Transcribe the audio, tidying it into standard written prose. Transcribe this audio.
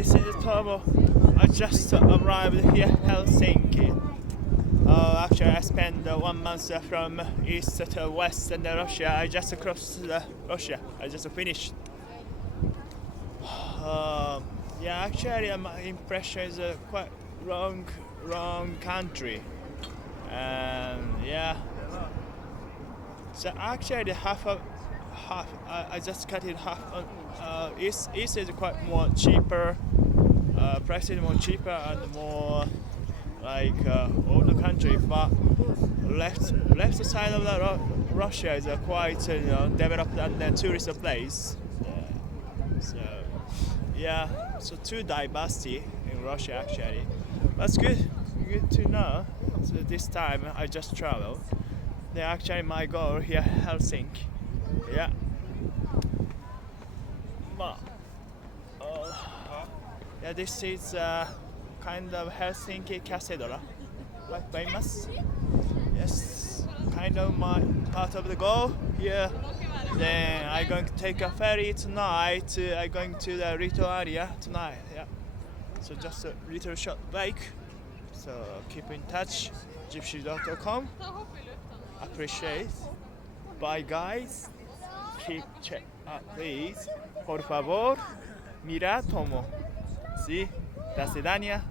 this is Tomo. I just arrived here in Helsinki. Actually, I spent 1 month from east to west in Russia. I just crossed Russia. I just finished. Yeah, actually, my impression is quite wrong country. And yeah, so actually half. I just cut it half. East is quite more cheaper. Price is more cheaper and more like older country, but left side of the Russia is quite developed and tourist place. So yeah, so too diversity in Russia actually. That's good to know. So this time I just travel. They actually my goal here Helsinki. Yeah. But yeah, this is kind of Helsinki cathedral, quite famous. Yes, kind of my part of the goal here. Then I'm going to take a ferry tonight. I'm going to the little area tonight. Yeah. So just a little short break. So keep in touch. Gypsy.com. Appreciate. Bye guys. Keep check please. Por favor, mira tomo. Sí. Da sedania.